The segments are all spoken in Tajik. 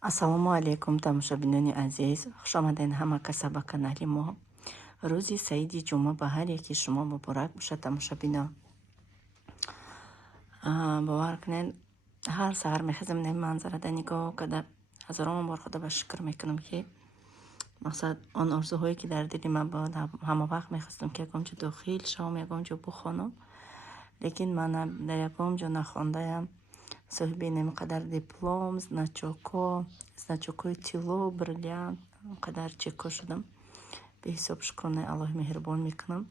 ассалому алайкум тамошобинони азиз, хуш омадед ҳама каса ба канали мо. Рӯзи саиди ҷумъа ба ҳар яки шумо муборак бошад тамошобино. бовар кунед, ҳар саҳар мехезам ин манзарада нигоҳ карда ҳазорон бор худа ба шукр мекунам ки мақсад он орзуҳое ки дар дили ман буд ҳама вақт мехостам ки ягон ҷо дохил шавам, ягон ҷо бухонам, лекин ман дар ягон ҷо нахондаям. соҳиби намқадар диплом, значокҳои тилло, бриллиант, қадар чекҳо шудам. беҳисоб шукронаи Аллоҳи меҳрубон мекунам.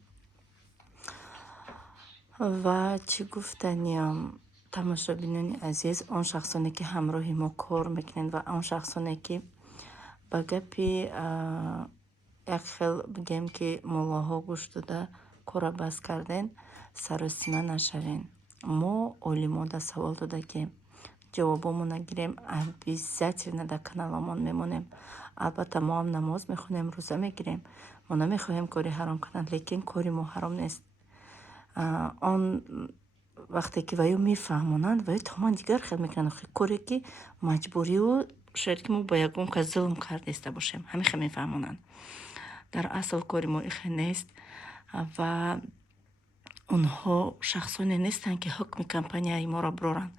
ва чӣ гуфтаниям, тамошобинони азиз, он шахсоне ки ҳамроҳи мо кор мекунанд ва он шахсоне ки ба гапи як хел бигем ки муллоҳо гӯш дода кора бас карден, саросима нашавен. мо олимода савол дода ки ҷавобомона гирем, обязательно дар каналамон мемонем. албатта мо ҳам намоз мехонем, рӯза мегирем, мо намехоҳем кори ҳаром кунанд, лекин кори мо ҳаром нест. он вақте ки ваё мефаҳмонанд, ваё тамоан дигар хел мекунанд, коре ки маҷбурию шояд ки мо ба ягон кас зулм кардаиста бошем, ҳамин хел мефаҳмонанд. дар асл кори мо ихе нест ва онҳо шахсоне нестанд ки ҳукми компанияи моро броранд.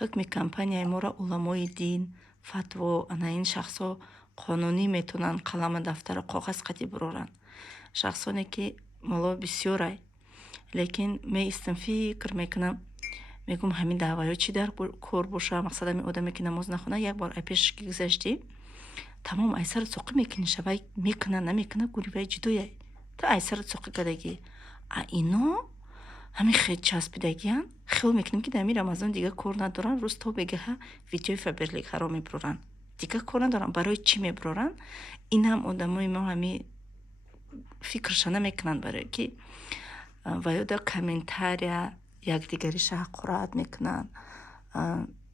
ҳукми компанияи моро уламои дин, фатво, ана ин шахсҳо қонунӣ метавонанд қалама дафтару коғаз қади броранд. шахсоне ки моло бисёрай, лекин меистам фикр мекунам, мегӯм ҳамин даъваё чӣ дар кор боша. мақсад ҳамин одаме ки намоз нахона, як бор пеш гузаштӣ, тамом айсару соқӣ мекуниша, вай мекуна намекуна гури вай ҷудояй, та айсару соқӣ кардагӣ. ино ҳамин хел часпидагиян, хел мекунем ки дар ами рамазон дигар кор надоранд, рӯз то бегаҳа видеои фаберликҳаро меброранд, дигар кор надоранд. барои чӣ меброранд? инам одамои мо ҳами фикрша намекунанд, барое ки ваёда комментария якдигариша ҳақорат мекунанд,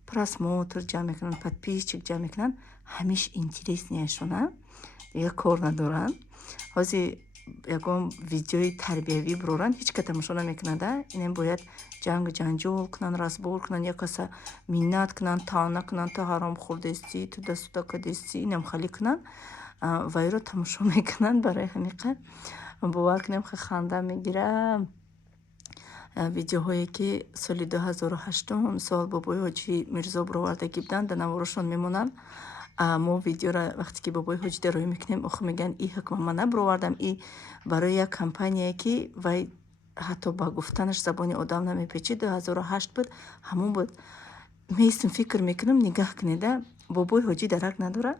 просмотр ҷамъ мекунанд, подписчик ҷамъ мекунанд. ҳамиш интереснияшона дигар кор надоранд. ҳозир ягон видеои тарбиявӣ броранд, ҳеҷ ка тамошо намекунада. инем бояд ҷангу ҷанҷол кунанд, разбор кунанд, як каса миннат кунанд, таъна кунанд, ту ҳаром хӯрдестӣ, ту дастуда кадестӣ, инам халӣ кунанд. вайро тамошо мекунанд. барои ҳамиқа бовар кунем ки ханда мегирам. видеоҳое ки соли 2008 сол бобои ҳоҷӣ мирзо бировардагӣ буданд, дар наворошон мемонанд. мо видеора вақте ки бобои ҳоҷӣ дароӣ мекунем, охир мегӯянд и ҳукма ман набировардам, и барои як компания ки вай ҳатто ба гуфтанаш забони одам намепечид. 2008 буд, ҳамон буд. меистам фикр мекунам, нигаҳ кунеда, бобои ҳоҷӣ дарак надорад.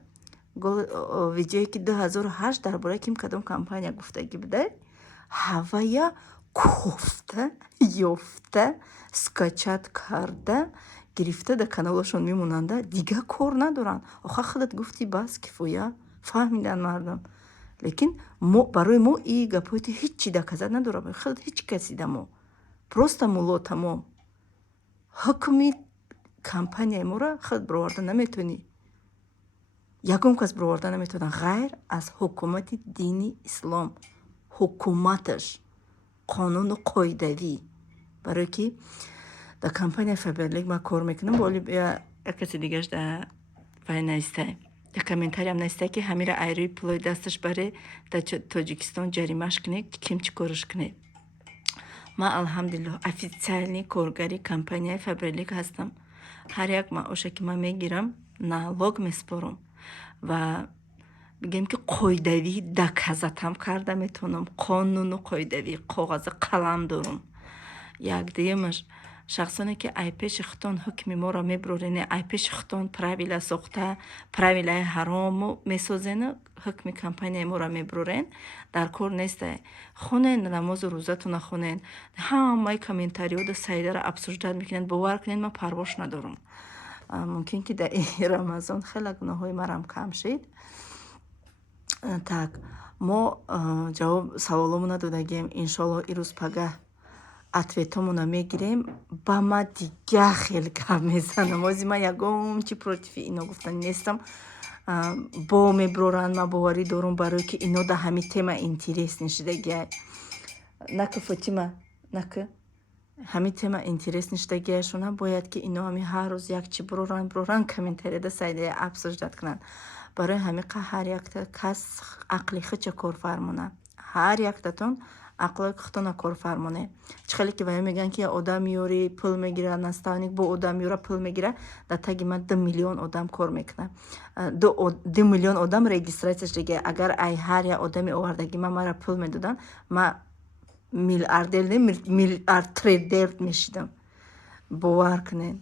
видеое ки 2008 дар бораи ким кадом компания гуфтагӣ буда, ҳавая кофта ёфта скачат карда гирифта дар каналошон мемонанда, дигар кор надоранд. охир худат гуфти бас кифоя, фаҳмиданд мардум. лекин барои мо и гапҳои ҳечи доказат надорад. худат ҳеч каси да мо просто мулло тамом. ҳукми компанияи моро худ бироварда наметавонӣ. ягон кас бироварда наметавонад ғайр аз ҳукумати дини ислом, ҳукуматаш, қонуну қоидавӣ. барое ки дар компания фаберлик ма кор мекунам, боли як каси дигарш дар вай наистай, дар комментариям наистай ки ҳамира айрӯи пулои дасташ баре дар Тоҷикистон ҷаримаш кунед, ким чӣ кораш кунед. ман алҳамдулиллаҳ официальни коргари компанияи фаберлик ҳастам. ҳар як маоша ки ман мегирам налог меспорам ва бигем ки қоидавӣ доказатам карда метавонам. қонуну қоидавӣ, коғаза қалам дорам. як дуюмаш, шахсоне ки ай пеши хутон ҳукми моро меброрене, ай пеши хутон правила сохта, правилаи ҳаромо месозену ҳукми компанияи моро меброрен, дар кор нестай. хонен намозу рӯзатона хонен, ҳамаи комментариҳода сайдара обсуждат мекунанд. бовар кунед ман парвош надорам. мумкин ки дар рамазон хеле гуноҳҳои марам кам шид. так мо ҷавоб саволомона додагем. иншоалло ирӯз пагаҳ ответомона мегирем. ба ма дигар хел гап мезанам. ҳозир ман ягон чи против ино гуфтани нестам. бо меброранд, ман боварӣ дорам, барое ки ино да ҳами тема интересни шидагиай. наку Фотима, наку ҳамин тема интерес ништагиашона бояд ки ино ҳами ҳар рӯз якчи буроран комментарияда сайдая абсуш дад кунанд. барои ҳамиқа ҳар якта кас ақли хича кор фармона. ҳар яктатон ақлои худтона кор фармоне. Чихеле ки вая меган ки одам ёри пул мегира, наставник бо одам ёра пул мегира, да таги ман 2 миллион одам кор мекуна. 2 миллион одам регистратсияш дига. Агар ай ҳар як одами овардаги мара пул медодан, ма миллиардер мешидам. бовар кунед.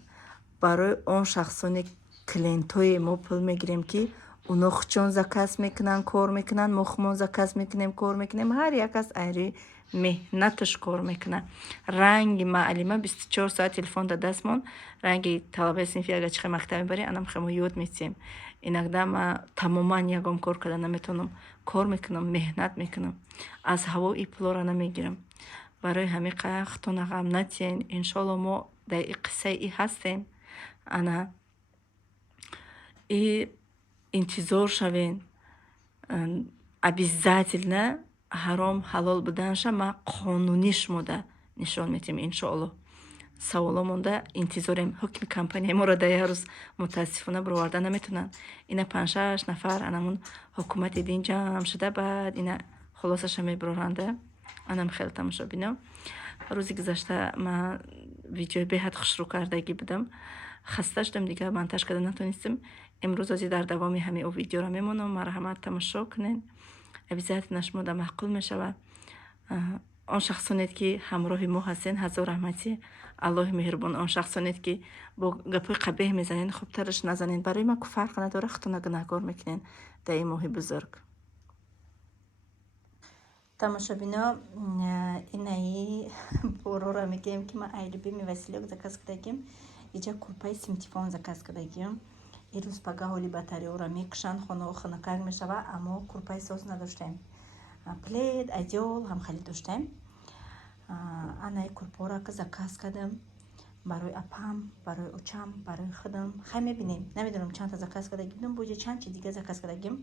барои он шахсоне клиентои мо пул мегирем ки уно хучон заказ мекунанд, кор мекунанд, мо хумон заказ мекунем, кор мекунем. ҳар як кас айри меҳнаташ кор мекунад. ранги маълима 24 соат телефон да даст мон. ранги талабаи синфи агар чихе мактаб мебарӣ, анам хемо ёд метиҳем. инагда ма тамоман ягон кор карда наметавонам. кор мекунам, меҳнат мекунам. аз ҳаво и пулора намегирам. барои ҳамиқа худтона ғам натиҳен. иншоалло мо дар и қиссаи и ҳастем. ана и интизор шавен. обязательно ҳаром ҳалол буданша ма қонунӣ шумода нишон метиҳем. иншоалло саволо монда интизорем. ҳукми компания моро дар як рӯз мутаассифона бироварда наметавонанд. ина 5-6 нафар анамун ҳукумати дин ҷамъ шуда баъд ина хулосаша мебироранда. анам хеле тамошобино. рӯзи гузашта ман видеои беҳад хушрӯ кардагӣ будам. хаста шудам, дига монтаж карда натонистам. имрӯз ози дар давоми ҳамин видеоро мемонам. марҳамат, тамошо кунед. обязательно шумода маъқул мешавад. он шахсонет ки ҳамроҳи мо ҳастен, ҳазор раҳмати аллоҳи меҳрубон. он шахсонет ки бо гапои қабеҳ мезанен, хубтараш назанен. барои ман ку фарқ надора. худтона гунаҳкор мекунен дар ин моҳи бузург. тамошобино, инаи борора мегӯем ки ман айлубими василёк заказ кардагим. иҷа курпаи симтифон заказ кардагим. ирӯз пага ҳоли батареяро мекушанд, хонао хунакак мешавад, аммо курпаи соз надоштем. плед, одеёл ҳам хеле доштем. анаи курпора ки заказ кардам барои апам, барои очам, барои худам. хай мебинем, намедонам чанда заказ кардагим будам, боҷа чанд чи дига заказ кардагим.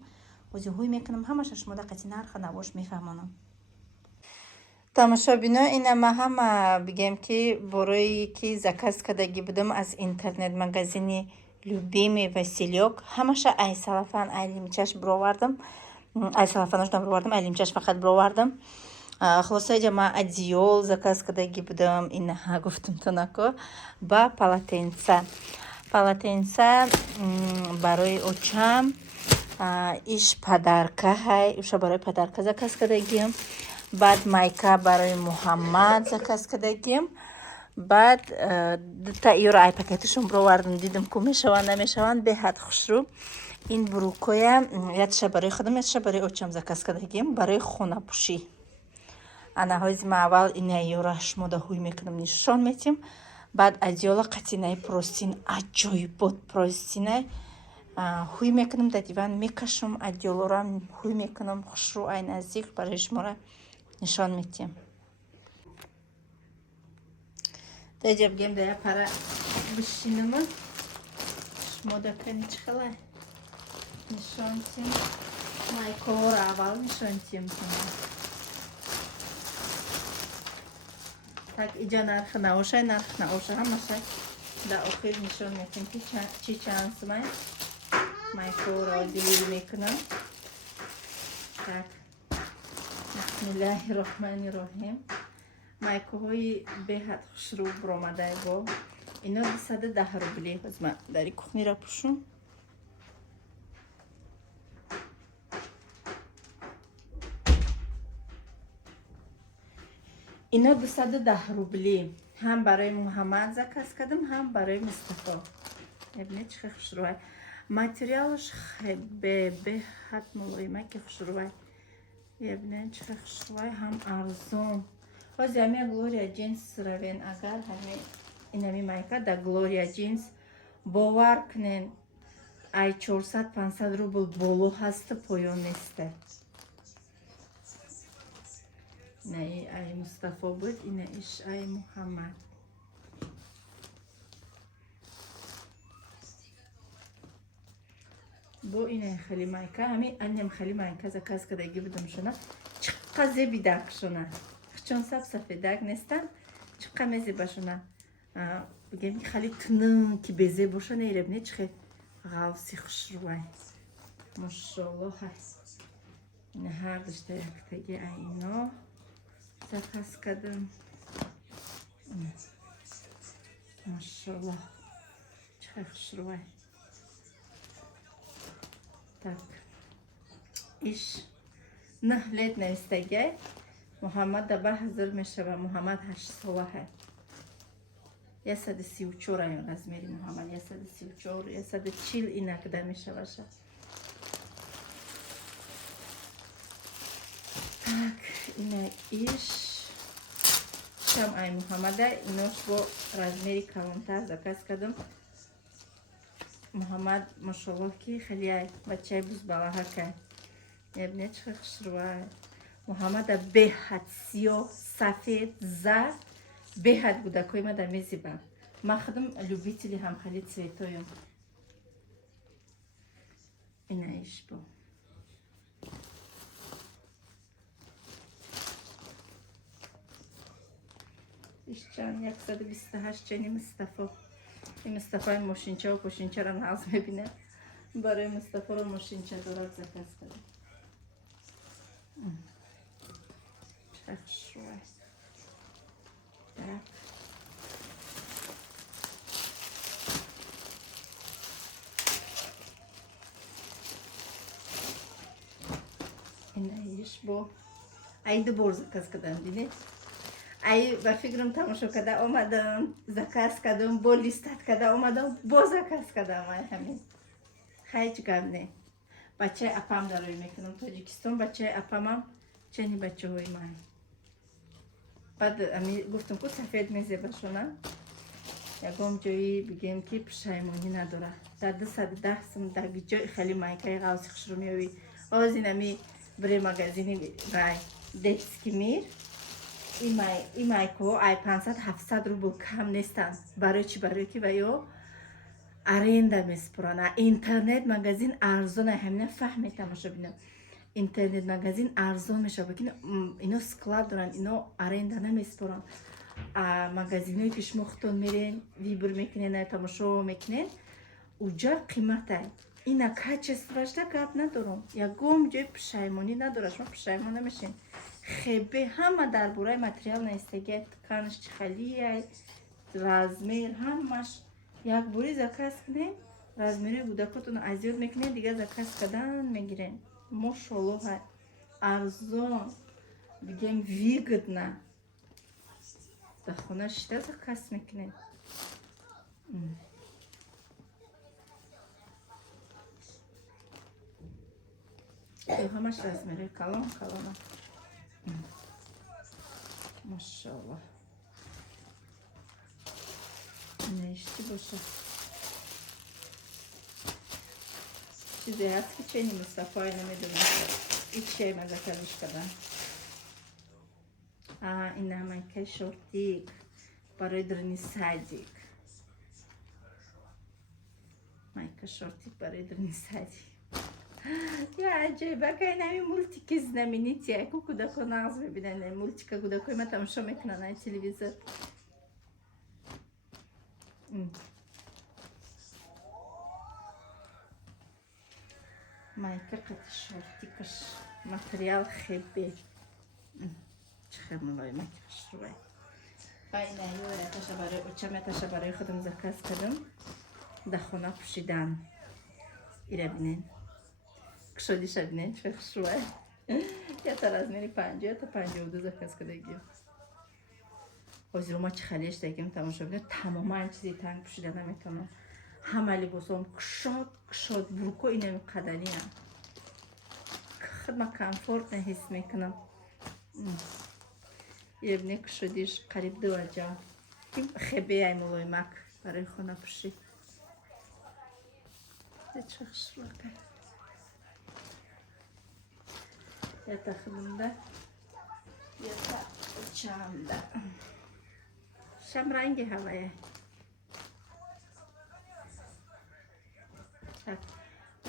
ози ҳуй мекунам, ҳамаша шумода қати нарха навош мефаҳмонам. тамошобино, ина ма ҳама бигем ки борои ки заказ кардаги будам аз интернет магазини любими василёк, ҳамаша айсалафан айлимчаш бировардам. айсалафанашдам бировардам, айлимчаш фақат бировардам. хулоса иҷа ма одеёл заказ кардаги будам. ина гуфтам то нако. ба полотенца барои очам. иш падарка, ҳай уша барои падарка заказ кардагим. баъд майка барои муҳаммад заказ кардагим. баъд дута иёро ай пакетишон бировардам, дидам ку мешаванд намешаванд. беҳад хушрӯ. ин бурукоя ятша барои худам, ятша барои очам заказ кардагим, барои хонапӯшӣ. анаҳози ма аввал ина иёра шумода ҳуй мекунам, нишон метим. баъд одеёла қатинаи простин, аҷоибот простинай ҳуй мекунам, дар диван мекашам, одеёлорам ҳуй мекунам, хушрӯ ай наздик барои шумора нишон метим. даҷа бигем да я пара бишинама шумода кани чихелай нишон тим. майкаҳоро аввал нишон тим. так иҷа нархи наошай, нархи наоша ҳамаша дар охир нишон метим ки чи чанд сумай. майкаҳоро дилир мекунам. так бисмиллаҳи роҳмани роҳим. майкаҳои беҳад хушрӯ биромадай бо ино 210 рубли. ҳозир ман дари кухниро пӯшум. ино 210 рубли. ҳам барои муҳаммад заказ кардам, ҳам барои мустафо. мебинед чӣ хушрӯай. материалаш беҳад мулоима ки хушрӯай. мебинед чӣ хушрӯай, ҳам арзон. ҳозир ҳамин Gloria Jeans равен, агар ҳамин инами майка да Gloria Jeans бовар кунен ай 400-500 рубл боло ҳаста, поён неста. инаи ай Мустафо буд, инаиш ай Муҳаммад. бо инаи хали майка, ҳамин анем хали майка заказ кардаги будам шуна. чиққа зеби дак шуна. хучон саф сафедак нестан. چقدر مزه باشونه بگم خیلی تنون که بزه باشه نیره بینه چقدر غاوسی خوش روی ماشاءالله هست این هر داشته یک تگه اینا زکس کردم ماشاءالله چقدر خوش روی так ایش نه لید نوستگه محمد ده 1000 میشه و محمد 8 ساله هست 134 این رزمیری محمد 134 140 اینک ده میشه باشه так اینه ایش شم ای محمد اینوش با رزمیری کلانتر زکس کردم محمد ماشاءالله که خیلی ای بچه بوز بالا هکه یبنه چه خوش روی محمد به حد سیاه سفید زرد به حد بوده که ما در میزیبم ما خودم لوبیتلی هم خیلی цветоем اینه ایش با ایش چند 128 چنی مصطفی این مصطفی ماشینچه و پوشینچه را ناز میبینه برای مصطفی رو ماشینچه دارد زکست کنه چخش روی tak اینه ایش با ای دو بار زکست کردم بینید ای با فکرم تماشا کرده آمدم زکست کردم با لیستت کرده آمدم با زکست کردم ای همین هیچ گم نه بچه اپام داره میکنم تاجیکستان بچه اپامم چنین بچه های من بعد امی گفتم که سفید میزه باشونه یکم جایی بگیم که پشیمانی نداره در 210 سم در جای خیلی مایکای غاوسی خوش رو میوی از این امی بری مگزینی رای دیتسکی میر این مایکو ای 500 700 روبل کم نیستن برای چی برای که بایو аренда میسپرن اینترنت مگزین ارزون همین فهمی تماشا بینم اینترنت مگزین ارزون میشه بگین اینو سکلاد دارن اینو аренда نمیسپرن مگزینوی که شما خودتون میرین ویبر میکنین تماشا میکنین اونجا قیمته اینا کچ استراشته گپ ندارم یکم جای پشیمانی نداره شما پشیمان نمیشین خیلی همه درباره متریال نیستگه کنش خیلی رزمیر همش یک بوری زکست کنین رزمیری بودکاتون ازیاد میکنین دیگه زکست کردن میگیرین ماشاءالله ارزون بگیم ویگدنه در خونه شده زکست میکنین همش رزمیری کلان کلانه ماشاءالله نشتی باشه چیزی هست که چنین مصطفی نمیدونم هیچ شی من ذکرش کردم این همه شورتیک برای درنی سادیک مایکا شورتیک برای درنی سادیک یا عجیبه که این همین مولتیکی знамениті яку кудако наз бибинен мультика кудако ма тамошо мекунан на телевизор майка қати шортикаш материал хебе чхер мулоим шурай айна юра таша барои учама таша барои худам заказ кардам да хона пушидан ира бинен кшодиша бинен чхер шурай я та размери 50 я та 52 заказ кардагим озиро ма чихалеш дагим тамошо бинен тамоман чизи танг пушида наметавонам ҳама либосом кушод бурко инами қадарина худма комфортно ҳис мекунам ебне кушодиш қариб 2 ҷо хебе ай мулоимак барои хона пуши чахшвака это худмда это чамда шамранги ҳавая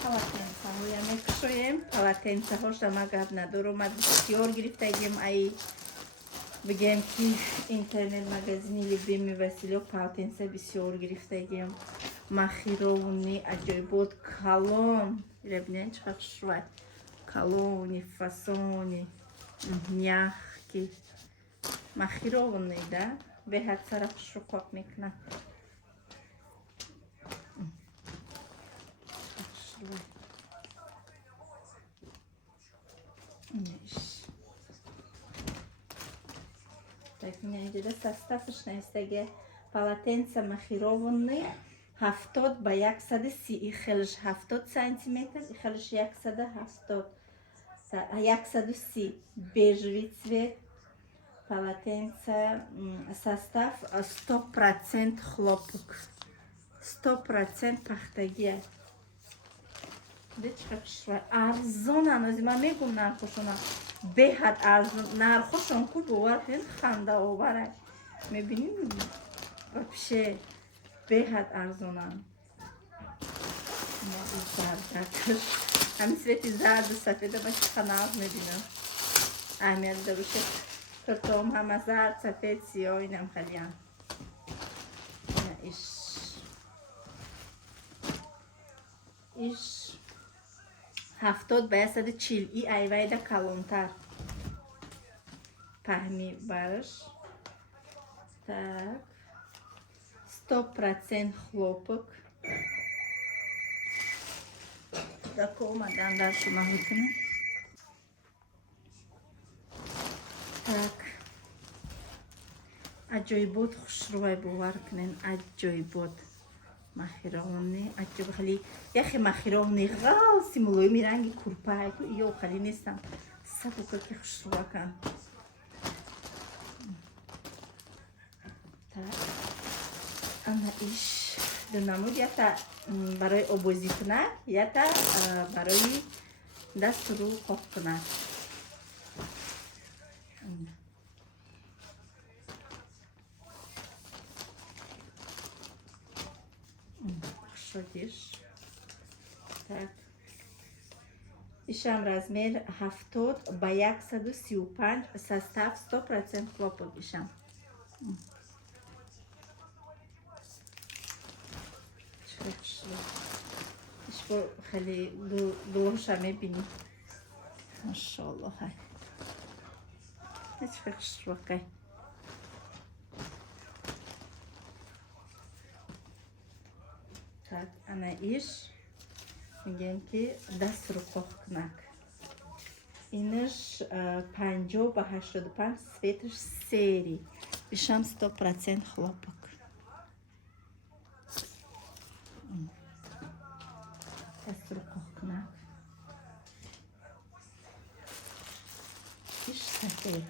полотенцаҳо я мекушоем полотенцаҳоша ма гап надорум ма бисёр гирифтагим ай بگم که اینترنت مگزینی لبیم وسیله پاتنسه بسیار گرفتگیم مخیرونی عجایبات کلون لبنان چقدر شوید کلونی فاسونی نیاخی مخیرونی ده به هر طرف شکوک میکنه Так, у меня идет достаточно из того полотенца махированный 70 ба 130 и хелш 70 сантиметр и хелш 170 130 бежевый цвет полотенце состав 100% хлопок 100% пахтагия арзон анози ман мегум нархошона беҳад арзон нархошон ку бовар хел хандаовара мебиним вообще беҳад арзонан ҳамин свети зарду сафеда ба чиқанарх мебинам аҳамият даруши куртоам ҳама зард сафед сиёҳ инам халиям иш 70 ба 140 и айвайда калонтар паҳми бараш так 100% хлопок дако омадан дар шума мекунам так аҷоибот хушрӯй бовар кунен аҷоибот махирони аҷоб хали яхе махирони ғалси мулоими ранги курпай ё хали нестам сабука ки хушрӯакан так ана иш дунамуд ята барои обозӣ кунад ята барои дастуру қоқ кунад шудиш так ишам размер 70 ба 135 состав 100% хлопок ишам ишбо хеле дулоша мебини машаллоҳ ҳай ҳечхешвакай так ана иш мегем ки дастро қоқ кунак инаш 50 ба 85 светаш сери ишам 100% хлопок дастро қоқ кунак иш сафед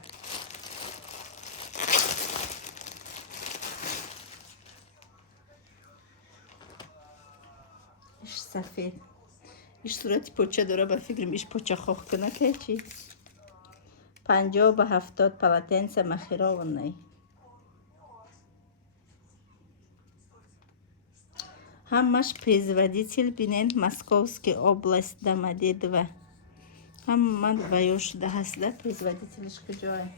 иш сафед иш сурати поча дора ба фикрам иш поча хох кунак чи 50 ба 70 полотенце махированный ҳамаш производитель бинен Московский область Домодедово ҳаман ваё шуда ҳаст да производителиш куҷое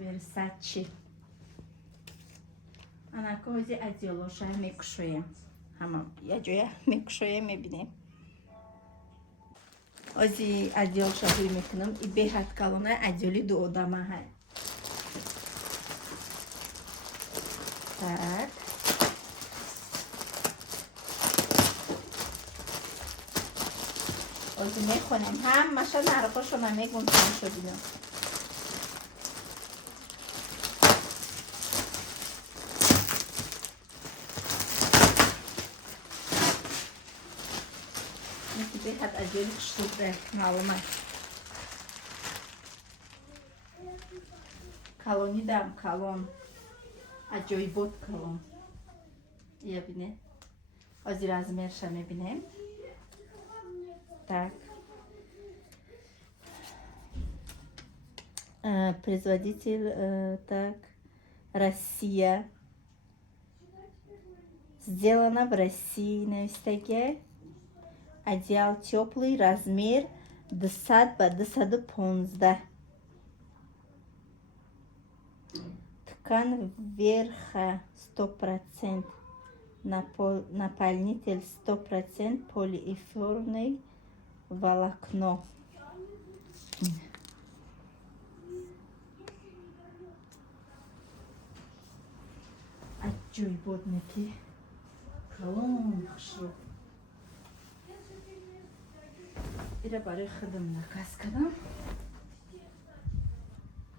Versace анако ҳози адиёлоша мекушоем ҳама яҷоя мекушоем мебинем ҳози адиёл шаҳрӣ мекунам и беҳад калона адиёли ду одама ҳай так ҳозир мехонем ҳамаша нархошона мегум тамошо бинам беҳад аҷоиб хушрӯб маълумат калони дам калон аҷоибот калон я бинед ҳозир размерша мебинем так производитель так Россия сделано в России навистаге одеял теплый размер 200 ба 215 ткань верха 100%, наполнитель 100% полиэфирное волокно. Acayip neki kalın şu. İre barı xıdım na kaskadan.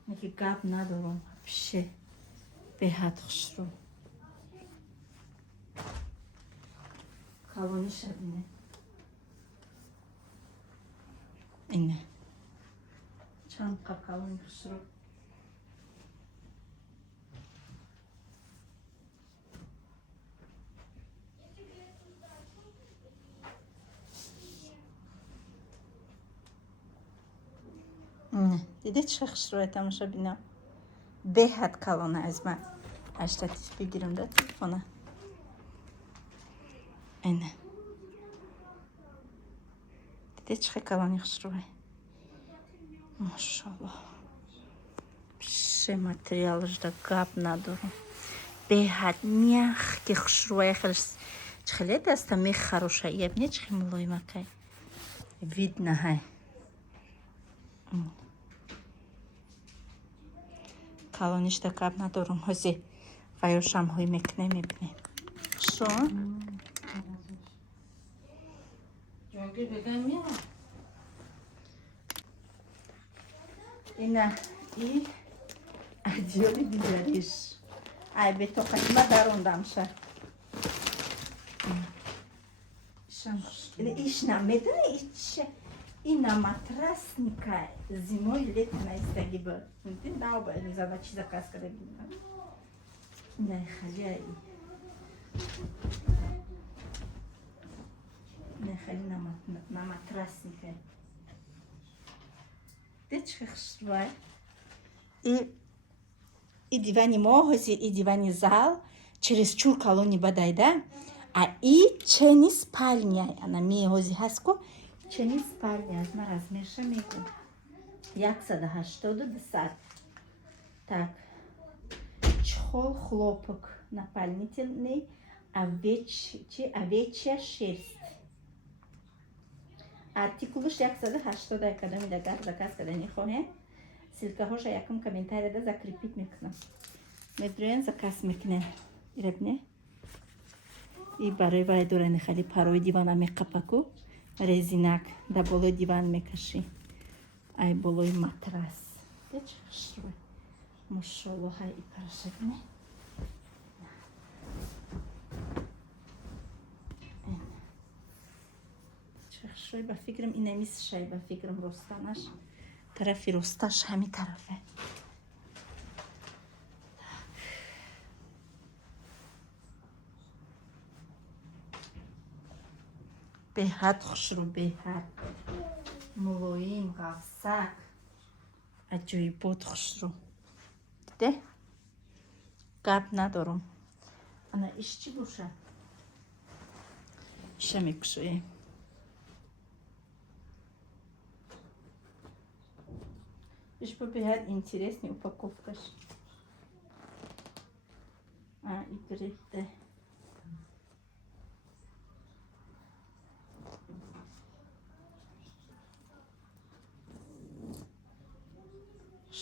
Neki gab nadorum pişe. Behat xşru. Kalın şabine. İnne. Çam kalın xşru. دیده چه خشروه تماشا بینم به حد کلانه از من اشتاتیش بگیرم ده تلفونه اینه دیده چه کلانی خشروه ماشالله پیشه ماتریالش ده گاب ندارم به حد میخ که خشروه خیلی خیلی دسته میخ خروشه یبنی چه ملوی مکای وید نه های کلانیش ده گاب ندارم هزی قیوشم های مکنه میبینی شو؟ جونگی بگم میام اینه ای ادیولی دیگریش ای به تو قسمه داروندم شه ایش نمیدونه ایش اینا матрасника зимой летом найстагиба ты дал бы не задачи заказ когда не хозяй не хали на матрасника ты чехшвай и дивани могози и дивани зал через чур колони бадайда а и чени спальня она мегози хаско чени спальня аз ма размерша мегу 180 так чехол хлопок наполнительный овечья шерсть артикулуш 180 кадами дагар заказ када нехоҳем силкаҳоша якум комментарияда закрепит мекунам медроен заказ мекунем ирабне и барои вай дорани хали парои дивана меқапаку резинак да болои диван мекаши ай болои матрас дечашрой мошалло ҳай и парашабне чашрой ба фикрам инамис шай ба фикрам ростанаш тарафи росташ ҳами тарафе беҳад хушрӯ беҳад мулоим ғафсак аҷоибот хушрӯ диде гап надорам ана иш чӣ бошад иша мекушоем иш бо беҳад интересни упаковкаш и грифте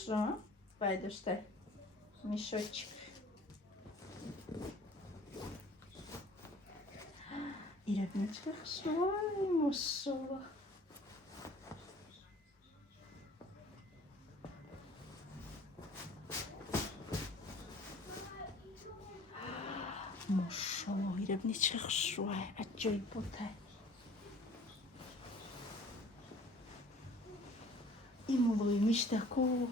Что? Пойдешь ты? Мешочек. Ирабничка, что? Мушала. Мушала, ирабничка, что? А чё и потай? این ملایمش دکو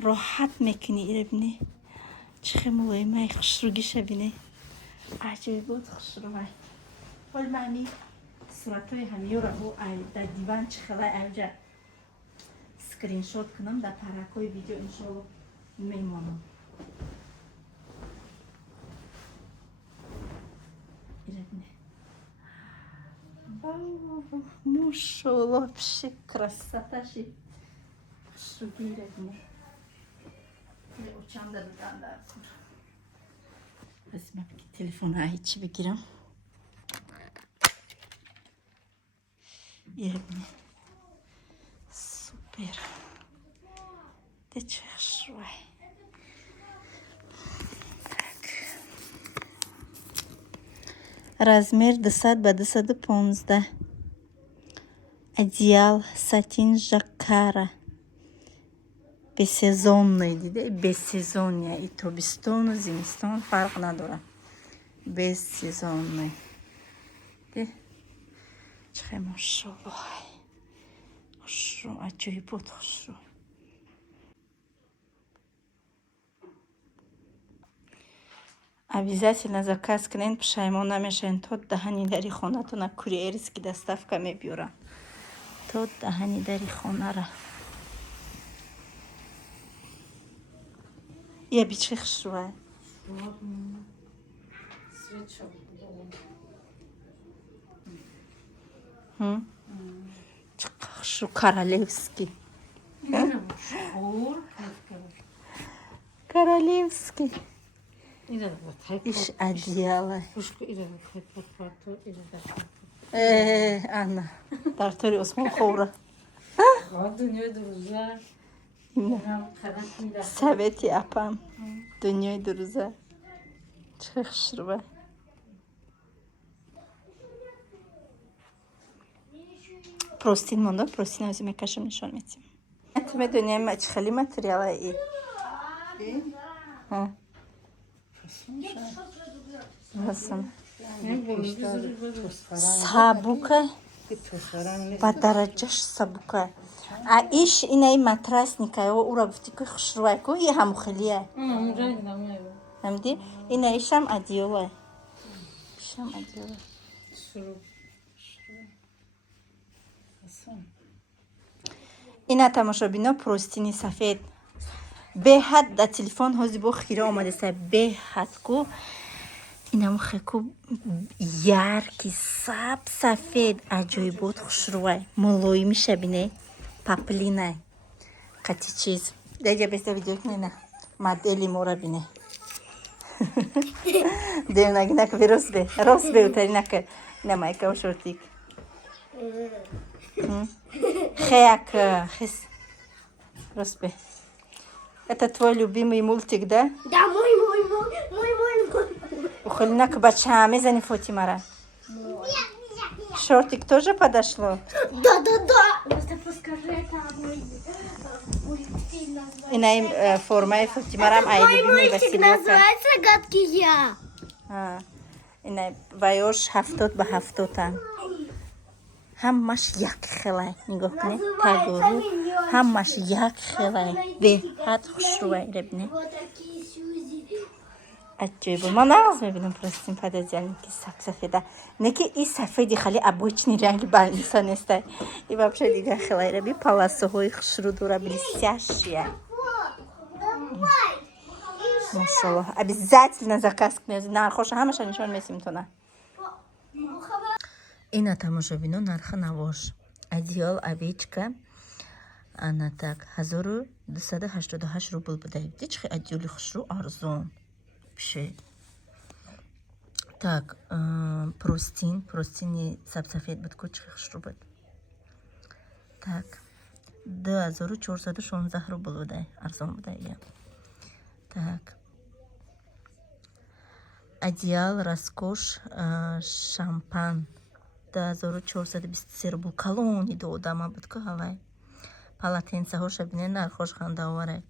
راحت میکنی ایربینی چه ملایمه خشروگی شبینه عجیب بود خشروگی ولی معنی صورتای همیو را بو در دیوان چه خلای اوجا سکرین شات کنم در پرکای ویدیو انشالله میمانم ایربینه Мушалла, вообще красота же. Шугирабне. Uçağımda bir tane daha var. Resmen telefonu ayçi بگیرم. یبنی سوپر ده چشوی так размер 200 به 215 одеял сатин жаккара бессезонный диде бессезонья и тобистон зимистон фарқ надорад бессезонный де چه ماشاءالله خوش رو عجیب بود خوش رو обязательно заказ کنین пшаймон намешен то дahani дари хонатона курьерский доставка мебиёрам то дahani дари хонара я бичи خوش رو خوش رو королевский королевский iş одеяло Анна Тартори Осмон ховра Совети апам Дунёй дуруза چه خوش رو простин монда простин өзі мекашым нишон метим تو میدونیم چه خیلی متریال ای Nasıl? Sabuka. Badarajаш sabuka. А иш инай матрасника, его уработика хшруайку, и хамухлия. Намди, инай шам адиола. Шам адиола. Ина тамошобино простини сафед. Беҳад да телефон ҳози бо хира омадеста беҳад ку инам хеку ярки саб сафед аҷоибот хушрувай мулоими шабине паплинай қати чиз деҷа беста видео кунина модели мора бине девнагинак виросбе росбе утаринака намайка шортик хеяк хес росбе Это твой любимый мультик, да? Да, мой. Ухыльнак бача, мезани Фотимара. Шортик тоже подошло? Да. Просто подскажи, это мультфильм название. И на форме Фотимарам, а я любимый Мультик Василёка. называется «Гадкий я». И на вайош хафтот ба хафтота. Хаммаш як хелай, нигоҳ кунед, тагору. Хаммаш як хелай. Беҳад хушрувай ребне. Вот такие сюзи. Аҷоиб. Ма нағз мебинам простим пододеялники сафеда. Не ки и сафеди хали обычный ранги больница нестай. И вообще дига хелай реби полосоҳои хушру дора блестящие. Машаллах. Обязательно заказ кунед. Нархоша ҳамаша нишон месим тона. Ина тамошобино нархи навош. Одеял овечка. Она так 1288 рубл буда. Птички одеяли хушру арзон. Пиши. Так, простини сабсафед буд кучки хушру буд. Так. 2416 рубл буда. Арзон буда. Так. Одеял роскош шампан. 1423 рубл. Колони до дома буд ку ҳалай. Полотенцаҳо шабине нархош хандаваре.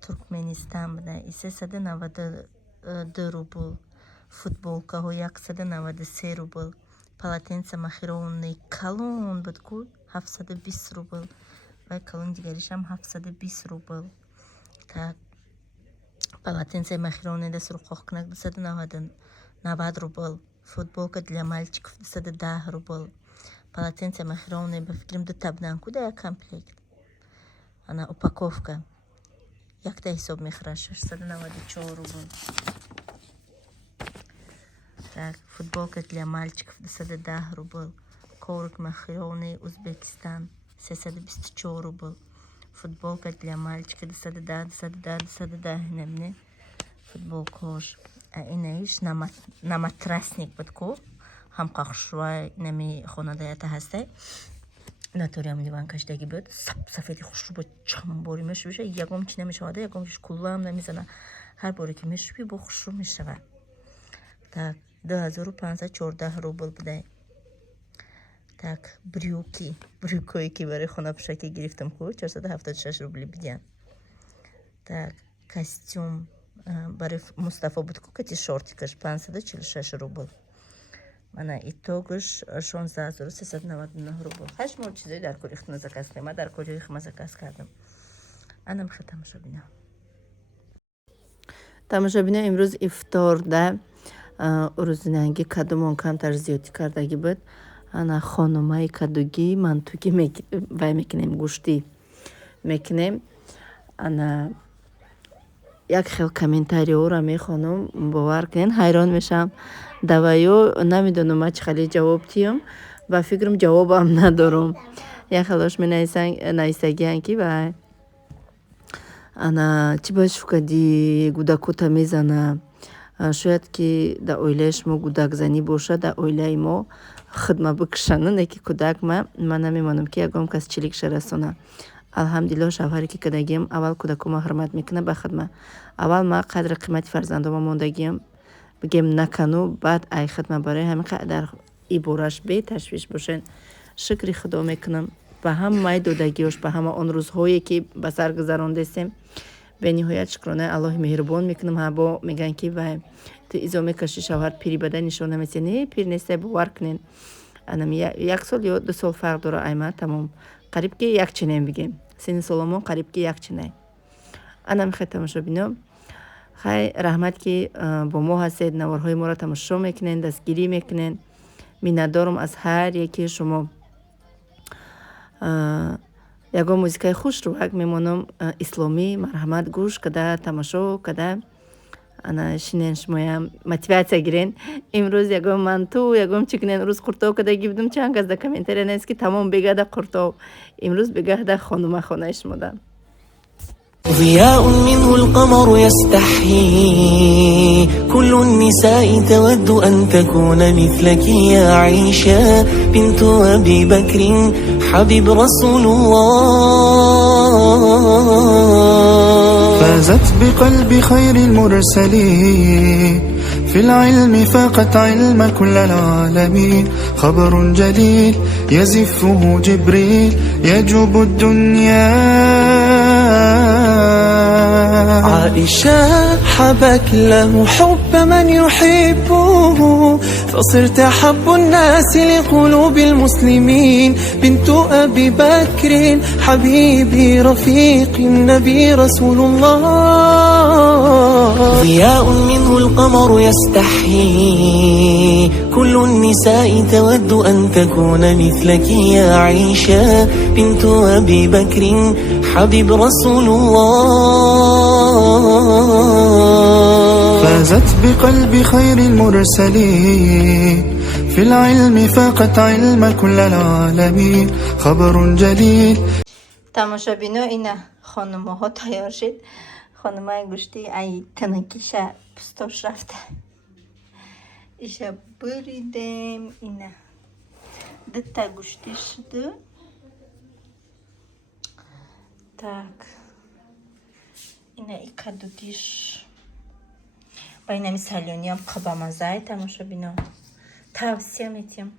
Туркменистан буда. 392 рубл. Футболкаҳо 193 рубл. Полотенца махиронный колон буд ку 720 рубл. Вай колон дигаришам 720 рубл. Так. Полотенце махиронный да сурхохкнак 290 рубл. Футболка для мальчиков 210 рубл. Полотенце махиронное, по фикрим до табдан. Куда я комплект? Она упаковка. Як-то хисоб мехрашаш. 694 рубл. Так, футболка для мальчиков 210 рубл. Коврик махиронный, Узбекистан 324 рубл. футболка для мальчика 210 немне футболкош инаиш на матрасник будку ҳам қахшуа нами хонадаята ҳастай натуриам ливан кашдаги буд сафеди хушрубо чанд бори мешуша ягом чи намешавада ягомш куллам намизана ҳар боре ки мешуби бо хушруб мешава. Так 2514 рубл будай. Так брюкое ки барои хонапӯшакӣ гирифтам хуб 476 рубли бидиан. Так костюм барои Мустафо буд ку кати шортикаш 546 рубл. Мана итогаш 16399 рубл. Хашмо чизои дар кори хитма заказ кардам. Ман дар кори хитма заказ кардам. Анам ха тамошобина. Тамошобина имрӯз ифторда урӯзинанги кадумон камтар зиёдӣ кардаги буд. Ана хонумаи кадуги мантуки вай мекунем гӯшти мекунем. Ана як хел комментариёро мехонам бовар кунед ҳайрон мешам. Даваё намедонам ма чӣ хеле ҷавоб диём ва фикрам ҷавобам надорам. Як хелош менависагиян ки вай ана чӣ бояд шукади гӯдакота мезана. Шояд ки дар оилаи шумо гӯдакзанӣ бошад дар оилаи мо хидма бикушанд не ки кӯдак ма намемонам ки ягон кас чиликша расона. Алҳамдулилло шавҳаре ки кадагиам аввал кӯдакома ҳурмат мекунад ба хидма. Аввал ма қадри қимати фарзандома мондагиам бигем накану баъд ай хидма барои ҳамин қадар ибораш беташвиш бошен. Шукри худо мекунам ба ҳамаи додагиёш ба ҳама он рӯзҳое ки ба сар гузарондестем. бениҳоят шукрона Аллоҳи меҳрубон мекунам. ҳабо меган ки вай ту изо мекаши шавҳар пири бадай нишон намеси не пир нестай бовар кунен. Анам 1 сол ё 2 сол фарқ дора айма тамом қариб ки якчинем бигем сини соломон қариб ки якчинай. Анам хай тамошобино хай раҳмат ки бо мо ҳастед наворҳои моро тамошо мекунен дастгирӣ мекунен. Миннатдорам аз ҳар яки шумо. ягон музикаи хушро як мемонам исломӣ марҳамат гӯш када тамошо када ана шинен шумоям мотиватсия гирен. имрӯз ягон манту ягон чӣ кунен рӯз қуртов кадаги будум чанд кас дар комментария нест ки тамом бегада қуртов. имрӯз бегада хонума хонаи шумода. ضياء منه القمر يستحيي كل النساء تود أن تكون مثلك يا عائشة بنت أبي بكر حبيب رسول الله. فازت بقلب خير المرسلين في العلم فاقت علم كل العالمين. خبر جليل يزفه جبريل يجوب الدنيا. عائشة حبك له حب من يحبه فصرت أحب الناس لقلوب المسلمين. بنت أبي بكر حبيبي رفيق النبي رسول الله. ضياء منه القمر يستحيي كل النساء تود أن تكون مثلك يا عائشة بنت أبي بكر حبيب رسول الله. فازت بقلب خير المرسلين في العلم فاقت علم كل العالمين. خبر جليل. тамошобино ина хонумоҳо тайёр шид. хонумаи гӯшти ай танакиша пустош рафта. иша буридем ина дата гӯшти шуду. Так ина и кадугиш ба инами салёниям қабамазай. тамошобино тавсия метиҳам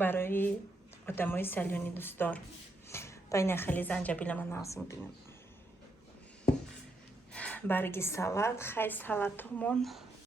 барои одамои салёни дӯстдор. ба ина хеле занҷабилама нағз мебинам. барги салат хай салатомон